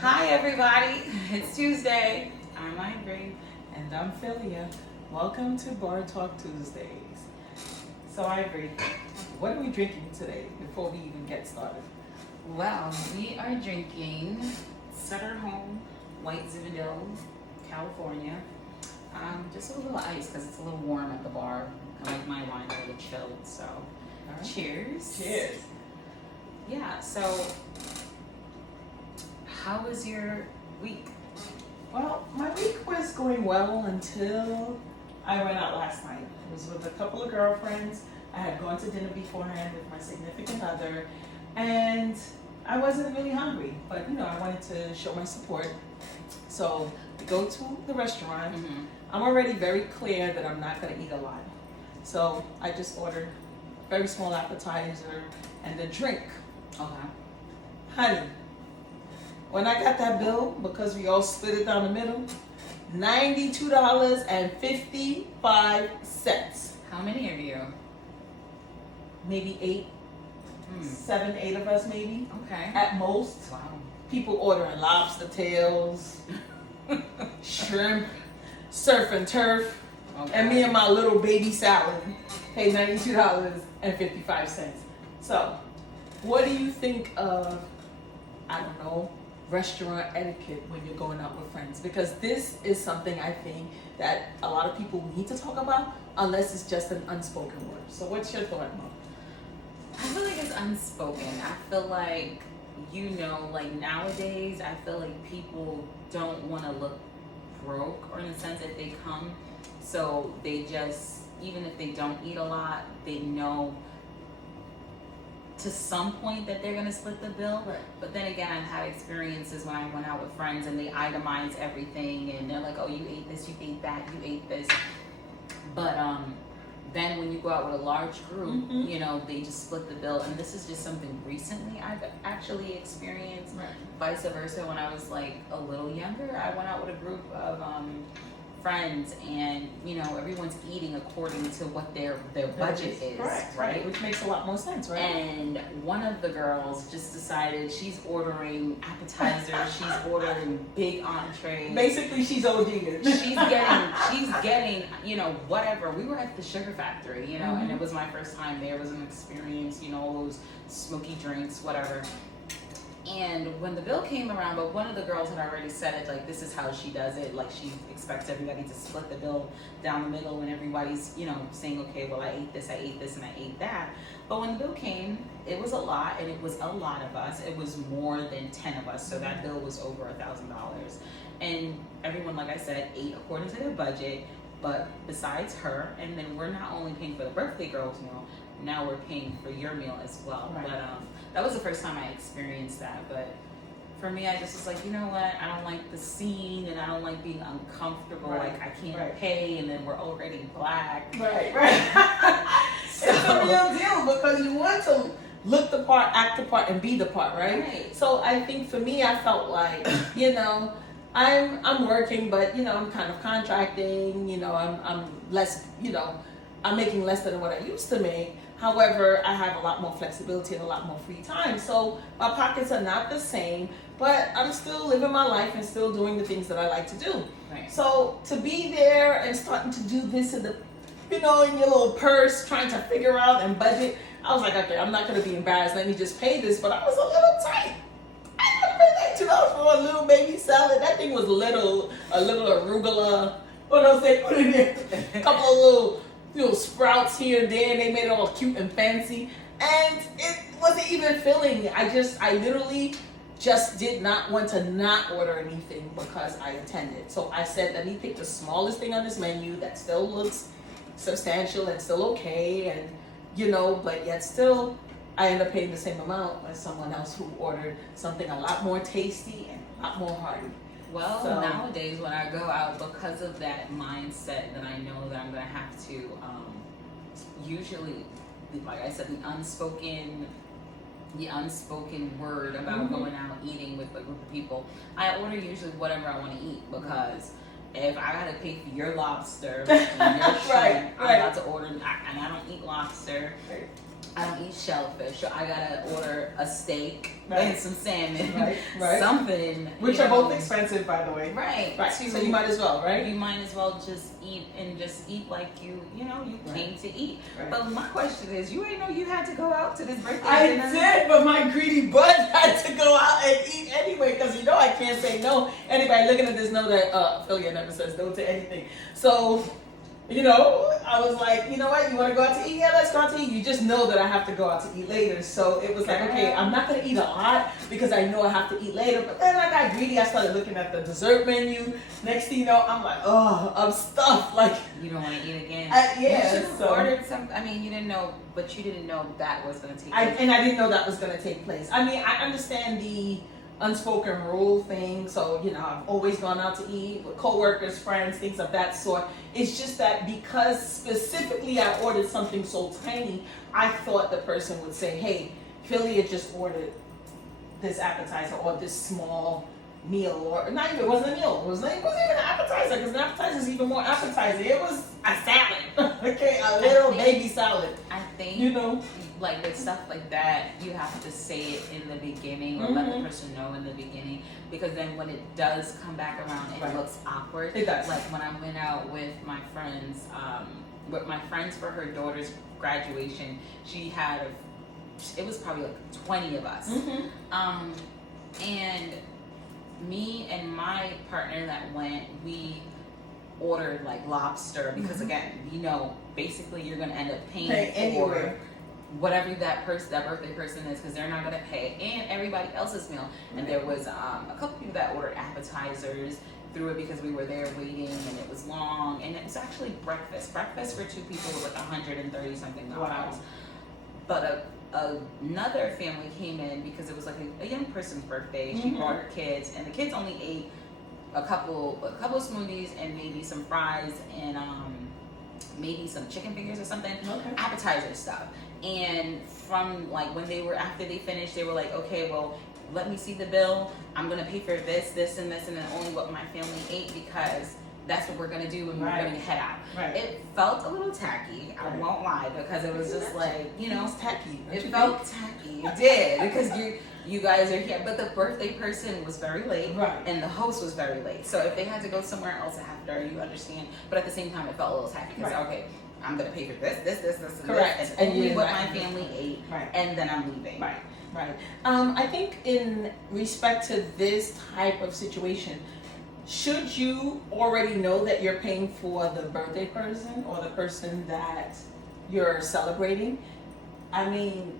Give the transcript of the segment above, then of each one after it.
Hi everybody, it's Tuesday. I'm Ivory. And I'm Philia. Welcome to Bar Talk Tuesdays. So Ivory, what are we drinking today before we even get started? Well, we are drinking Sutter Home White Zinfandel, California. Just with a little ice because it's a little warm at the bar. I like my wine a little chilled, so All right. cheers. Cheers. Yeah, so how was your week? Well, my week was going well until I went out last night. I was with a couple of girlfriends. I had gone to dinner beforehand with my significant other, and I wasn't really hungry, but I wanted to show my support. So we go to the restaurant. Mm-hmm. I'm already very clear that I'm not going to eat a lot. So I just ordered a very small appetizer and a drink. Okay. Honey, when I got that bill, because we all split it down the middle, $92.55. How many of you? Maybe 8, 7, 8 of us maybe, Okay. at most. Wow. People ordering lobster tails, shrimp, surf and turf, Okay. and me and my little baby salad paid $92.55. So, what do you think of, I don't know, restaurant etiquette when you're going out with friends? Because this is something I think that a lot of people need to talk about unless it's just an unspoken word. So what's your thought, Mo? I feel like it's unspoken. I feel like, like nowadays, I feel like people don't want to look broke, or in the sense that they come, so they just, even if they don't eat a lot, they know to some point that they're going to split the bill. Right. But then again, I've had experiences when I went out with friends and they itemize everything and they're like, oh, you ate this, you ate that, you ate this. But then when you go out with a large group, they just split the bill. And this is just something recently I've actually experienced. Right. Vice versa, when I was like a little younger, I went out with a group of friends, and everyone's eating according to what their budget is. Correct. Right? Which makes a lot more sense, right? And one of the girls just decided she's ordering appetizers, she's ordering big entrees. Basically, she's ODing it. She's getting, whatever. We were at the Sugar Factory, and it was my first time there. It was an experience, all those smoky drinks, whatever. And when the bill came around, but one of the girls had already said it, like, this is how she does it. Like, she expects everybody to split the bill down the middle, and everybody's, saying, okay, well, I ate this, and I ate that. But when the bill came, it was a lot, and it was a lot of us. It was more than 10 of us, so that bill was over $1,000. And everyone, like I said, ate according to their budget, but besides her, and then we're not only paying for the birthday girl's meal, now we're paying for your meal as well. Right. But that was the first time I experienced that. But for me, I just was like, you know what? I don't like the scene, and I don't like being uncomfortable. Right. Like, I can't Right. pay, and then we're already black. Right. It's a real deal because you want to look the part, act the part, and be the part, right? So I think for me, I felt like, I'm working, but I'm kind of contracting. I'm less. I'm making less than what I used to make. However, I have a lot more flexibility and a lot more free time. So my pockets are not the same, but I'm still living my life and still doing the things that I like to do. Right. So to be there and starting to do this in the, in your little purse, trying to figure out and budget, I was like, okay, I'm not going to be embarrassed. Let me just pay this. But I was a little tight. I couldn't pay that $2 for a little baby salad. That thing was a little arugula. What else they put in there? A couple of little sprouts here and there, and they made it all cute and fancy, and it wasn't even filling. I literally just did not want to not order anything because I intended. So I said, let me pick the smallest thing on this menu that still looks substantial and still okay, and but yet still I end up paying the same amount as someone else who ordered something a lot more tasty and a lot more hearty. Well, So- nowadays when I go out, because of that mindset that I know that I'm going to have to, usually, like I said, the unspoken word about going out eating with a group of people, I order usually whatever I want to eat, because if I got to pay for your lobster and your shrimp, Right. I'm about to order, and I don't eat lobster. Right. I don't eat shellfish, so I gotta order a steak Right. and some salmon, Right. something. Which are both expensive, by the way. Right. So you might as well, right? You might as well just eat like you came to eat. Right. But my question is, you ain't know you had to go out to this birthday I dinner? did, but my greedy butt had to go out and eat anyway, because I can't say no. Anybody looking at this know that Philly never says no to anything. So, I was like, you know what, you want to go out to eat? Yeah, let's go out to eat. You just know that I have to go out to eat later. So it was like, okay, I'm not going to eat a lot because I know I have to eat later. But then I got greedy. I started looking at the dessert menu. Next thing you know, I'm like, oh, I'm stuffed. Like, you don't want to eat again. yeah. You should have ordered some. I mean, you didn't know, but you didn't know that was going to take place. And I didn't know that was going to take place. I mean, I understand the unspoken rule thing. So, I've always gone out to eat with coworkers, friends, things of that sort. It's just that because specifically I ordered something so tiny, I thought the person would say, hey, Philly had just ordered this appetizer or this small meal, or not even, it wasn't a meal. It wasn't even an appetizer, because an appetizer is even more appetizing. It was a salad. Okay, a little baby salad. I think, like with stuff like that, you have to say it in the beginning or let the person know in the beginning, because then when it does come back around, it looks awkward. It does. Like when I went out with my friends, for her daughter's graduation, it was probably like 20 of us. And me and my partner that went, we ordered like lobster, because again, basically you're gonna end up paying for whatever that birthday person is, because they're not gonna pay, and everybody else's meal. And there was a couple people that ordered appetizers through it because we were there waiting, and it was long, and it was actually breakfast for 2 people was like $130 something. Wow. But another family came in because it was like a young person's birthday. She brought her kids, and the kids only ate a couple of smoothies and maybe some fries and maybe some chicken fingers or something, appetizer stuff. And from like after they finished, they were like, okay, well, let me see the bill. I'm gonna pay for this, and this, and then only what my family ate, because that's what we're gonna do when we're gonna head out. It felt a little tacky, I won't lie, because it was just like, It's tacky. It felt tacky. It did, because you guys are here. But the birthday person was very late, and the host was very late. So if they had to go somewhere else after, you understand. But at the same time, it felt a little tacky, because okay, I'm gonna pay for this, and only what my family ate, and then I'm leaving. Right. I think in respect to this type of situation, should you already know that you're paying for the birthday person or the person that you're celebrating? I mean,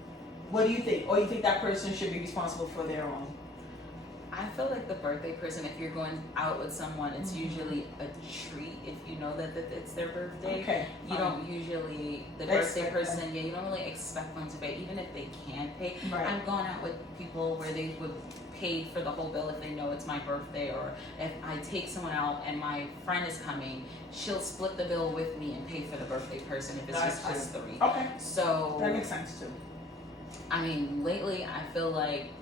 what do you think? Or you think that person should be responsible for their own? I feel like the birthday person, if you're going out with someone, it's usually a treat if you know that it's their birthday. Okay. You don't usually, the birthday person, you don't really expect them to pay, even if they can't pay. I've gone out with people where they would pay for the whole bill if they know it's my birthday, or if I take someone out and my friend is coming, she'll split the bill with me and pay for the birthday person if it's just us 3. Okay. So that makes sense too. I mean, lately I feel like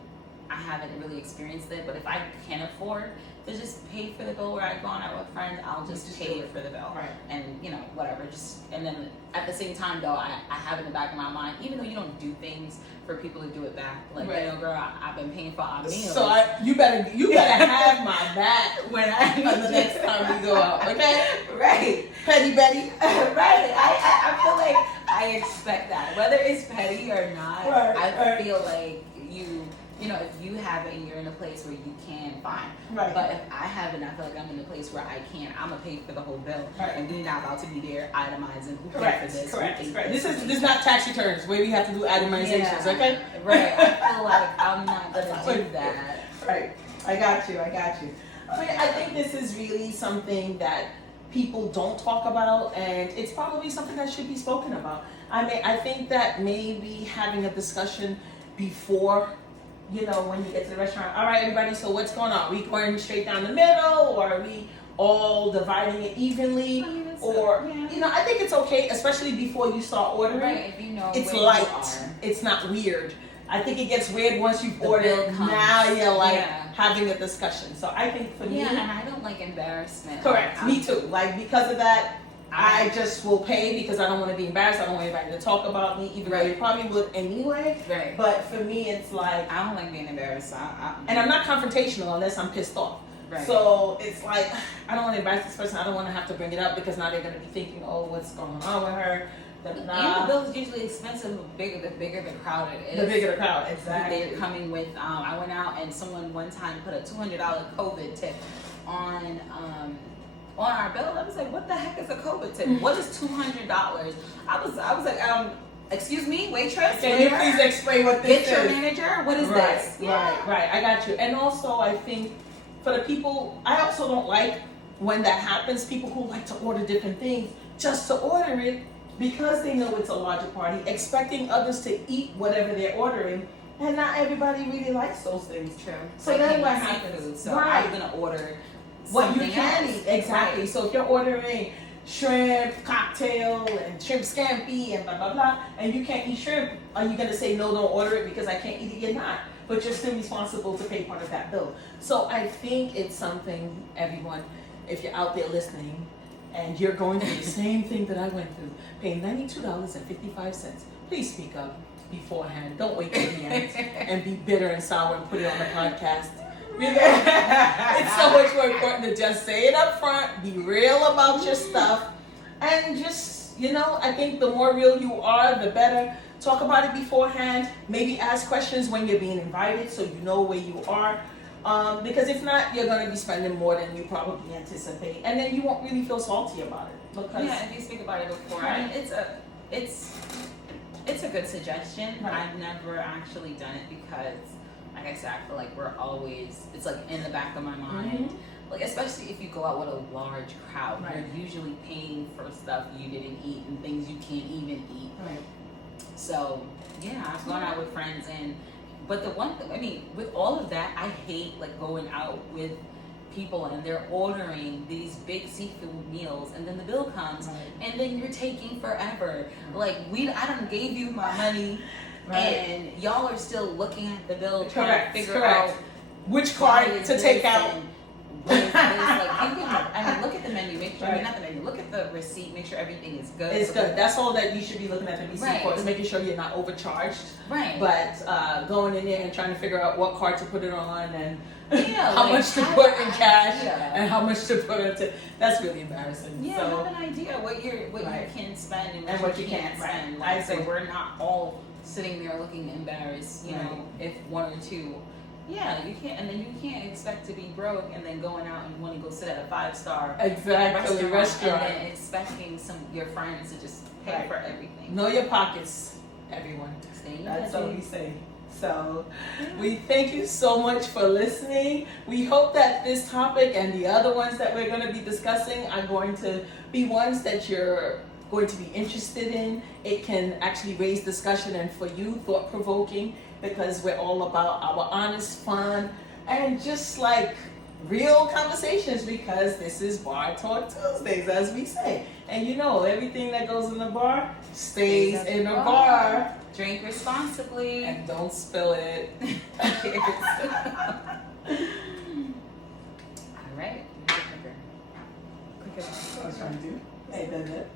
I haven't really experienced it, but if I can afford to just pay for the bill where I've gone out with friends, I'll just pay for the bill. And whatever. And then at the same time though, I have in the back of my mind, even though you don't do things for people to do it back, like girl, I've been paying for our meals. So you better have my back when the next time we go out, okay? Petty Betty. I feel like I expect that, whether it's petty or not. I feel like if you have it and you're in a place where you can, fine. But if I have it and I feel like I'm in a place where I can't, I'm gonna pay for the whole bill. And we're not about to be there itemizing who paid for this. Correct. This is not tax returns where we have to do itemizations, okay? I feel like I'm not gonna do that. I got you. I think this is really something that people don't talk about, and it's probably something that should be spoken about. I mean, I think that maybe having a discussion before, when you get to the restaurant, all right, everybody, so what's going on? Are we going straight down the middle, or are we all dividing it evenly? I think it's okay, especially before you start ordering. If you know it's where light. You are. It's not weird. I think it gets weird once you've ordered. Now you're having a discussion. So I think for me, and I don't like embarrassment. Correct. Me too. Like, because of that, I just will pay because I don't want to be embarrassed. I don't want anybody to talk about me, even though Right. you probably would anyway. Right. But for me, it's like, I don't like being embarrassed. and I'm not confrontational unless I'm pissed off. Right. So it's like, I don't want to embarrass this person. I don't want to have to bring it up because now they're going to be thinking, oh, what's going on with her? And the bill is usually expensive. The bigger the crowd it is. The bigger the crowd, exactly. They're coming with. I went out and someone one time put a $200 COVID tip on our bill. I was like, what the heck is a COVID tip? What is $200? I was like, excuse me, waitress. Can you please explain what this is? Get your manager. What is this? Right. I got you. And also, I think for the people, I also don't like when that happens. People who like to order different things just to order it because they know it's a larger party, expecting others to eat whatever they're ordering, and not everybody really likes those things. True. So Like then what seafood, happens? So Right. I'm gonna order What you something can else. eat, exactly. Right. So if you're ordering shrimp cocktail and shrimp scampi and blah blah blah, and you can't eat shrimp, are you gonna say no, don't order it because I can't eat it? You're not, but you're still responsible to pay part of that bill. So I think it's something, everyone, if you're out there listening and you're going through the same thing that I went through, paying $92.55, please speak up beforehand. Don't wait till the end and be bitter and sour and put it on the podcast. It's so much more important to just say it up front, be real about your stuff, and just, I think the more real you are, the better. Talk about it beforehand. Maybe ask questions when you're being invited so you know where you are. Because if not, you're going to be spending more than you probably anticipate, and then you won't really feel salty about it. Because If you speak about it before, Right. I mean, it's a good suggestion. Right. I've never actually done it because, like I said, I feel like it's like in the back of my mind. Like, especially if you go out with a large crowd, Right. you're usually paying for stuff you didn't eat and things you can't even eat. Right. So yeah, I've gone out with friends, but the one thing, I mean, with all of that, I hate like going out with people and they're ordering these big seafood meals and then the bill comes Right. and then you're taking forever. Like I done gave you my money Right. and y'all are still looking at the bill trying Correct, to figure correct. out Which why card is to take this out? and what is this. Like you can, I mean, look at the menu, make sure, Right. not the menu, look at the receipt, make sure everything is good. It's good. That's all that you should be looking at the receipt Right. for, is making sure you're not overcharged. Right. But going in there and trying to figure out what card to put it on and Yeah, how like, much to have put an in cash idea. and how much to put into, that's really embarrassing. Yeah, So, have an idea what Right. you can spend And what you can't, right. spend. I Like, so agree. we're not all sitting there looking embarrassed, you Right. know, if one or two. Yeah, you can't, and then you can't expect to be broke and then going out and want to go sit at a 5-star exactly, restaurant. and then expecting your friends to just pay Right. for everything. Know your pockets, everyone. Stay in That's your what we budget. say. So we thank you so much for listening. We hope that this topic and the other ones that we're going to be discussing are going to be ones that you're going to be interested in. It can actually raise discussion and for you, thought-provoking, because we're all about our honest fun and just like real conversations, because this is Bar Talk Tuesdays, as we say. And everything that goes in the bar stays at in the the bar. bar. Drink responsibly. And don't spill it. Cheers. All right. Quicker. I was trying to do. Hey, done that.